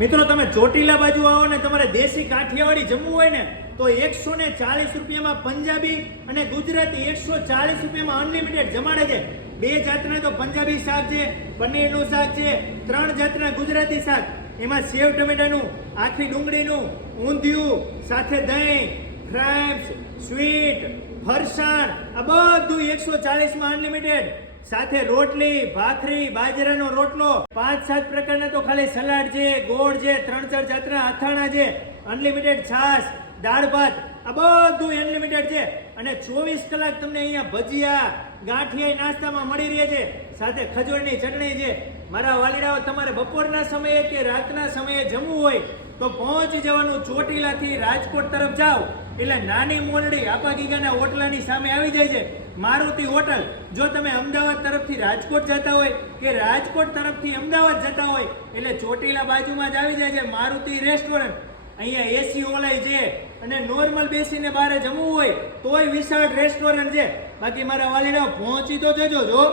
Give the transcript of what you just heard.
મિત્રો તમે ચોટીલા બાજુ આવો ને તમારે દેશી કાઠિયાવાડી જમવું હોય ને તો 140 રૂપિયામાં પંજાબી અને ગુજરાતી 140 રૂપિયામાં અનલિમિટેડ જમાડે છે। બે જાતના તો પંજાબી શાક છે, પનીરનું શાક છે, 3 જાતના ગુજરાતી શાક, એમાં સેવ ટમેટાનું, આખી ડુંગળીનું, ઊંધિયું, સાથે દહીં, ફ્રાઈસ, સ્વીટ, ફરસાણ, આ બધું 140 માં અનલિમિટેડ, સાથે રોટલી, ભાખરી, બાજરાનો રોટલો, 5-7 પ્રકારના તો ખાલી સલાડ છે, ગોળ છે, 3-4 જાતના અથાણા છે, અનલિમિટેડ છાશ, દાળ ભાત, આ બધું અનલિમિટેડ છે। અને 24 કલાક તમને અહીંયા ભજીયા, ગાંઠિયા નાસ્તામાં મળી રહે છે, સાથે ખજૂરની ચટણી છે। મારા વાલીડાઓ, તમારે બપોરના સમયે કે રાતના સમયે જમવું હોય તો પહોંચી જવાનું ચોટીલાથી રાજકોટ તરફ જાઓ એટલે નાની મોરડી આપા ગીગાના હોટલાની સામે આવી જાય છે મારુતિ હોટલ। જો તમે અમદાવાદ તરફથી રાજકોટ જતા હોય કે રાજકોટ તરફથી અમદાવાદ જતા હોય એટલે ચોટીલા બાજુમાં જ આવી જાય છે મારુતિ રેસ્ટોરન્ટ। અહીંયા એસી ઓલાય છે અને નોર્મલ બેસીને બહાર જમવું હોય તોય વિશાળ રેસ્ટોરન્ટ છે। બાકી મારા વાલીડાઓ પહોંચી તો જજો જો।